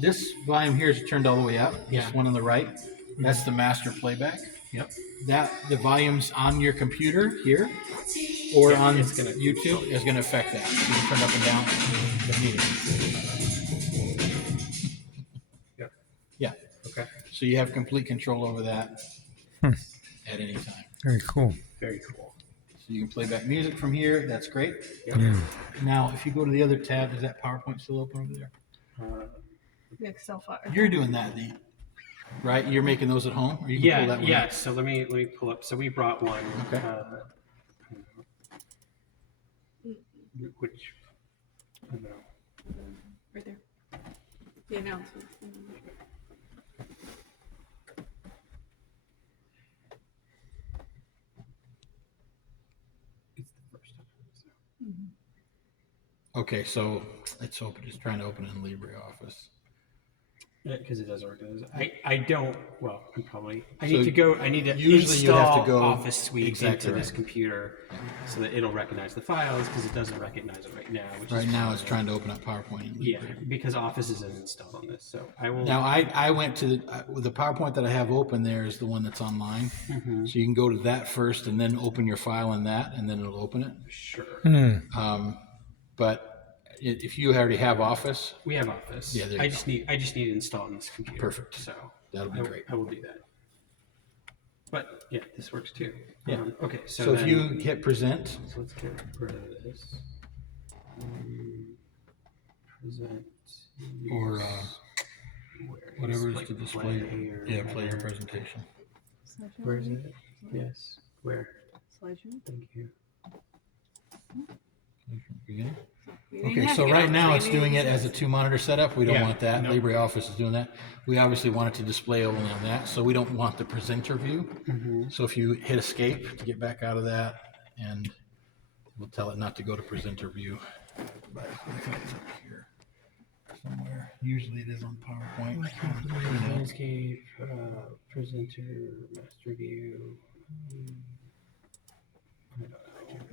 This volume here is turned all the way up. Yeah. This one on the right, that's the master playback. Yep. That the volumes on your computer here or on it's gonna- YouTube is going to affect that. So you can turn up and down if needed. Yep. Yeah. Okay. So you have complete control over that at any time. Very cool. Very cool. So you can play back music from here. That's great. Yep. Yeah. Now, if you go to the other tab, is that PowerPoint still open over there? The Excel file. You're doing that, right? You're making those at home, or you can pull that one Yeah. up? So let me pull up. So we brought one. Okay. Which I don't know. Right there. The announcement. It's the first time. So. Okay, so it's open. It's trying to open in LibreOffice. Because it does organize. I don't. Well, I'm probably. I So need to go. I need to usually you install have to go- Office Suite exactly into this right. computer, so that it'll recognize the files because it doesn't recognize it right now. Which Right is now, it's trying to open up PowerPoint in Libre. Yeah, because Office isn't installed on this, so I will. Now, I went to the PowerPoint that I have open there is the one that's online. Mhm. So you can go to that first and then open your file in that, and then it'll open it. Sure. But if you already have Office, We have Office. Yeah, there you I go. just need to install it on this computer. Perfect. So that'll be great. I will do that. But yeah, this works too. Yeah. Okay. So, So if then- you hit present, So let's get rid of this. Present. or Where is whatever is like to display, play your whatever. presentation. Slideshow. Where is it? Yes. Where? Slideshow. Thank you. Beginning. You didn't Okay, have so to get right out now the it's same doing it meeting. as a 2-monitor setup. We don't Yeah, want that. no. LibreOffice is doing that. We obviously want it to display only on that, so we don't want the presenter view. So if you hit escape to get back out of that, and we'll tell it not to go to presenter view. But I think it's up here somewhere. Usually it is on PowerPoint. Landscape, presenter, master view.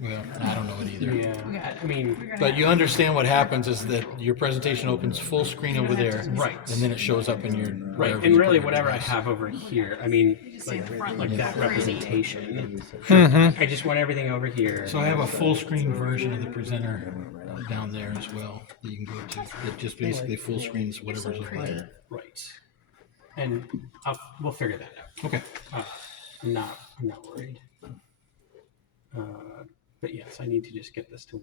Well, I don't know it either. Yeah. I mean, But you understand what happens is that your presentation opens full screen over there. Right. And then it shows up in your. right. wherever And you really, put your whatever I device. have over here, I mean, like that representation. I just want everything over here. So I have a full screen version of the presenter down there as well that you can go to. It just basically full screens whatever's over there. Right. And we'll figure that out. Okay. I'm not worried. But yes, I need to just get this to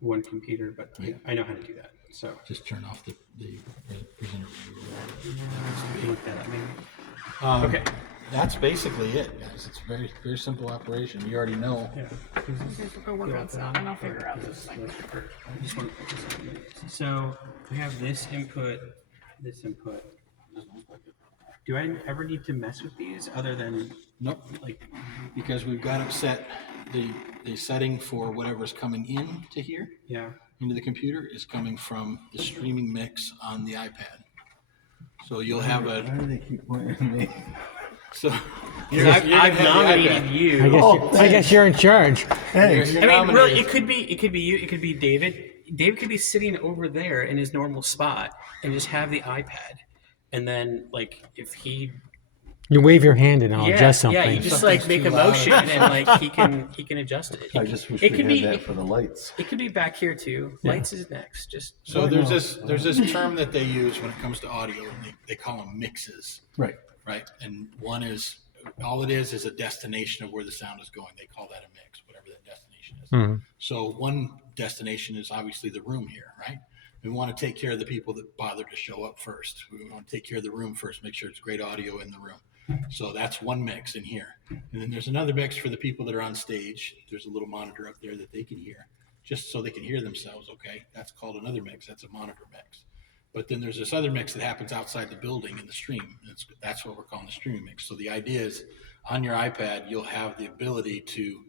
one computer, but I know how to do that. So Just turn off the presenter view. look that up maybe. Okay. That's basically it, guys. It's a very, very simple operation. You already know. Yeah. Guys will go work on stuff, and I'll figure out this thing. I just want to put this on the list. So we have this input, this input. Do I ever need to mess with these other than Nope. like? Because we've got it set, the setting for whatever's coming in to here, Yeah. into the computer, is coming from the streaming mix on the iPad. So you'll have Why do they keep pointing at me? So I've nominated you. I guess you're in charge. Hey, I mean, really, it could be you. It could be David. David could be sitting over there in his normal spot and just have the iPad, and then like if he You wave your hand and I'll adjust something. yeah, you just like make a motion and like he can adjust it. I just wish it we could had be that for the lights. it could be back here too. Lights is next. Just So there's this term that they use when it comes to audio, and they call them mixes, Right. right? And one is all it is a destination of where the sound is going. They call that a mix, whatever that destination is. So one destination is obviously the room here, right? We want to take care of the people that bother to show up first. We want to take care of the room first, make sure it's great audio in the room. So that's one mix in here. And then there's another mix for the people that are on stage. There's a little monitor up there that they can hear, just so they can hear themselves, okay? That's called another mix. That's a monitor mix. But then there's this other mix that happens outside the building in the stream. That's what we're calling the streaming mix. So the idea is on your iPad, you'll have the ability to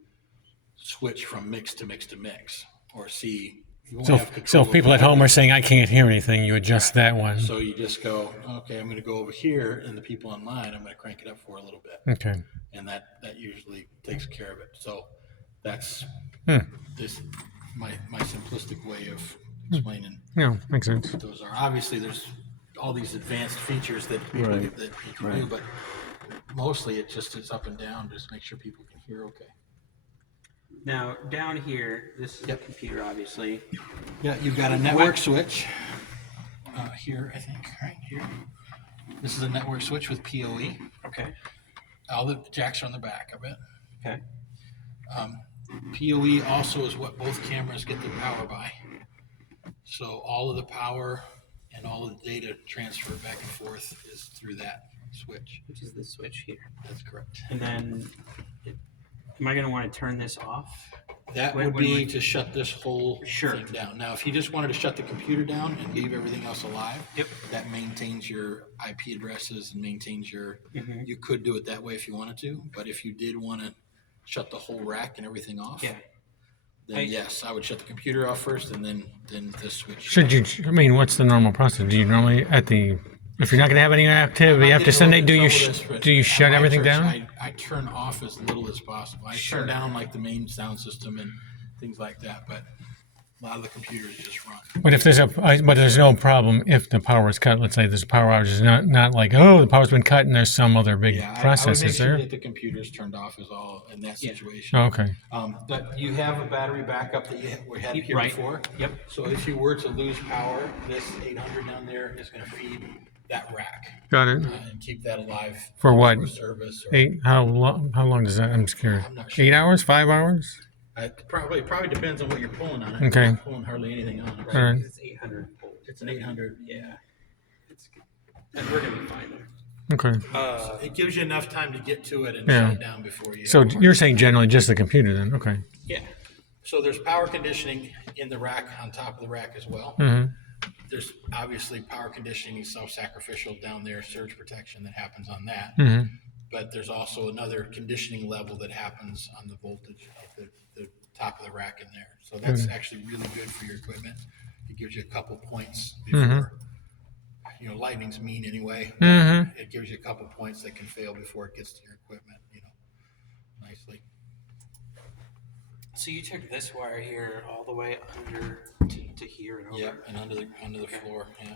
switch from mix to mix to mix, or see. You won't So, have control so if over people at that. home are saying, I can't hear anything, you adjust that one. So you just go, okay, I'm going to go over here, and the people online, I'm going to crank it up for a little bit. Okay. And that usually takes care of it. So that's this my simplistic way of explaining No, makes sense. what those are. Obviously, there's all these advanced features that people Right. that you can do, but mostly it just is up and down. Just make sure people can hear okay. Now down here, this is Yep. the computer, obviously. Yeah, you've got a network switch here, I think, right here. This is a network switch with PoE. Okay. All the jacks are on the back of it. Okay. PoE also is what both cameras get their power by. So all of the power and all of the data transfer back and forth is through that switch. Which is the switch here. That's correct. And then, am I going to want to turn this off? That When- would when be we- to shut this whole Sure. thing down. Now, if you just wanted to shut the computer down and leave everything else alive, Yep. that maintains your IP addresses and maintains your. Mhm. You could do it that way if you wanted to, but if you did want to shut the whole rack and everything off, Yeah. then yes, I would shut the computer off first and then the switch. Should you? I mean, what's the normal process? Do you normally if you're not going to have any activity after Sunday, do you shut everything down? I turn off as little as possible. I Sure. turn down like the main sound system and things like that, but a lot of the computers just run. But if there's no problem if the power is cut. Let's say there's a power outage. It's not like, oh, the power's been cut and there's some other big Yeah, process. I would make Is sure there? that the computer's turned off is all in that situation. Oh, okay. But you have a battery backup that we had here Right. before. Yep. So if you were to lose power, this 800 down there is going to feed that rack Got it. and keep that alive For what? for service. Or, 8? How long? How long does that? I'm scared. I'm not sure. 8 hours? 5 hours? It probably depends on what you're pulling on it. Okay. I'm not pulling hardly anything on it. All right. It's 800 volt. It's an 800. Yeah. It's good. And we're going to be fine there. Okay. It gives you enough time to get to it and Yeah. shut it down before you. So you're saying generally just the computer then? Okay. Yeah. So there's power conditioning in the rack, on top of the rack as well. Mm-hmm. There's obviously power conditioning, self-sacrificial down there, surge protection that happens on that. Mm-hmm. But there's also another conditioning level that happens on the voltage of the top of the rack in there. So that's actually really good for your equipment. It gives you a couple points before, lightning's mean anyway. Mm-hmm. It gives you a couple points that can fail before it gets to your equipment, nicely. So you took this wire here all the way under to here and over. Yep, and under the floor, yeah.